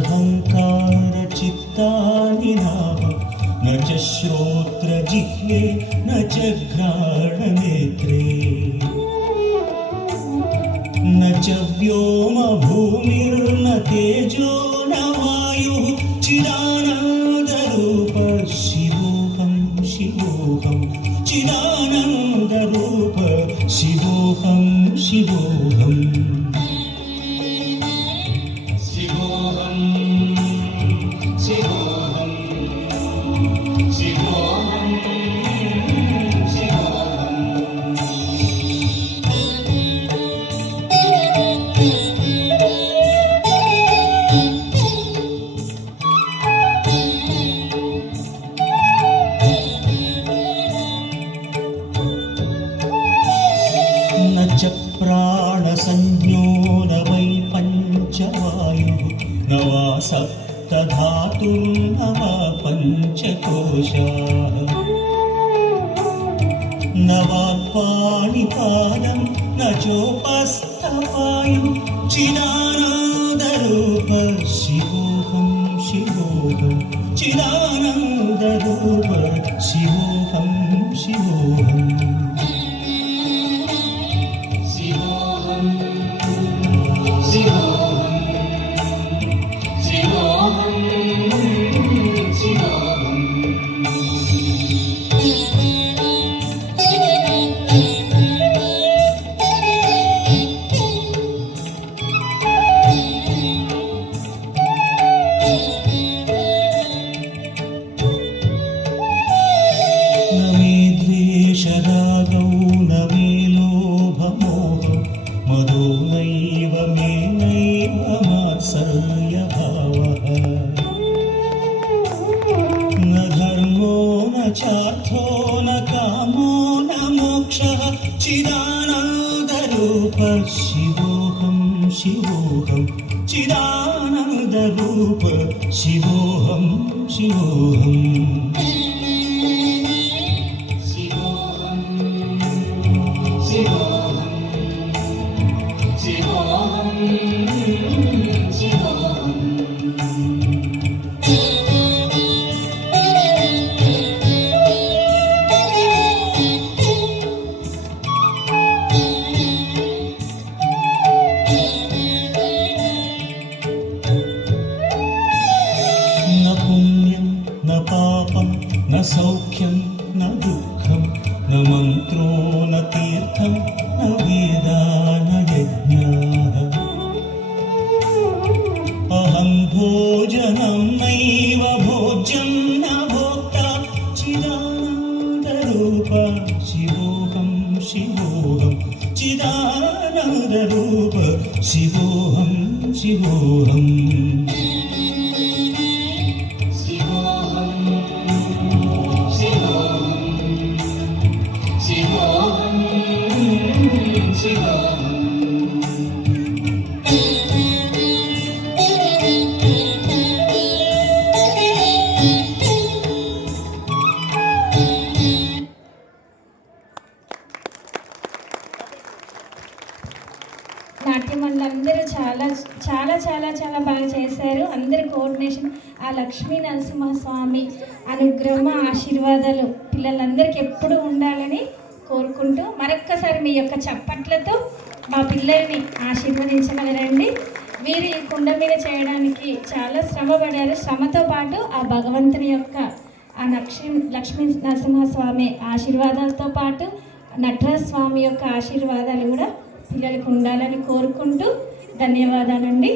अहङ्कारचित्तानि नाम न च श्रोत्रजिह्वे न च घ्राणनेत्रे न च व्योमभूमिर्न तेजो न वायुः चिदानन्दरूप शिवोऽहं शिवोऽहं चिदानन्दरूप शिवोऽहं शिवोऽहम् च प्राणसंज्ञो न वै पञ्चवायुः न वा सप्तधातुर्न वा पञ्चकोशाः न वा पाणिपादं न चोपस्थपायुः चिदानन्दरूप शिवोऽहं शिवोऽहं चिदानन्दरूप शिवोऽहं शिवोऽहम् रागौ न मे लोभमोहौ मदो नैव मे नैव मात्सर्यभावः न धर्मो न चार्थो न कामो न मोक्षः चिदानन्दरूप शिवोऽहं शिवोऽहं चिदानन्दरूप शिवोऽहं शिवोऽहम् न पापं न सौख्यं न दुःखं न मन्त्रो न तीर्थं न वेदा न यज्ञाः अहं भोजनं नैव भोज्यं न भोक्ता चिदानन्दरूप शिवोऽहं शिवोऽहं चिदानन्दरूप शिवोऽहं शिवोऽहम् నాట్యమండలి అందరూ చాలా చాలా చాలా చాలా బాగా చేశారు. అందరి కోఆర్డినేషన్, ఆ లక్ష్మీ నరసింహస్వామి అనుగ్రహం ఆశీర్వాదాలు పిల్లలందరికీ ఎప్పుడూ ఉండాలని కోరుకుంటూ మరొక్కసారి మీ యొక్క చప్పట్లతో మా పిల్లల్ని ఆశీర్వదించగలరండి. వీరు ఈ కుండ మీద చేయడానికి చాలా శ్రమ పడారు. శ్రమతో పాటు ఆ భగవంతుని యొక్క ఆ లక్ష్మీ నరసింహస్వామి ఆశీర్వాదాలతో పాటు నటరాజ స్వామి యొక్క ఆశీర్వాదాలు కూడా పిల్లలకు ఉండాలని కోరుకుంటూ ధన్యవాదాలండి.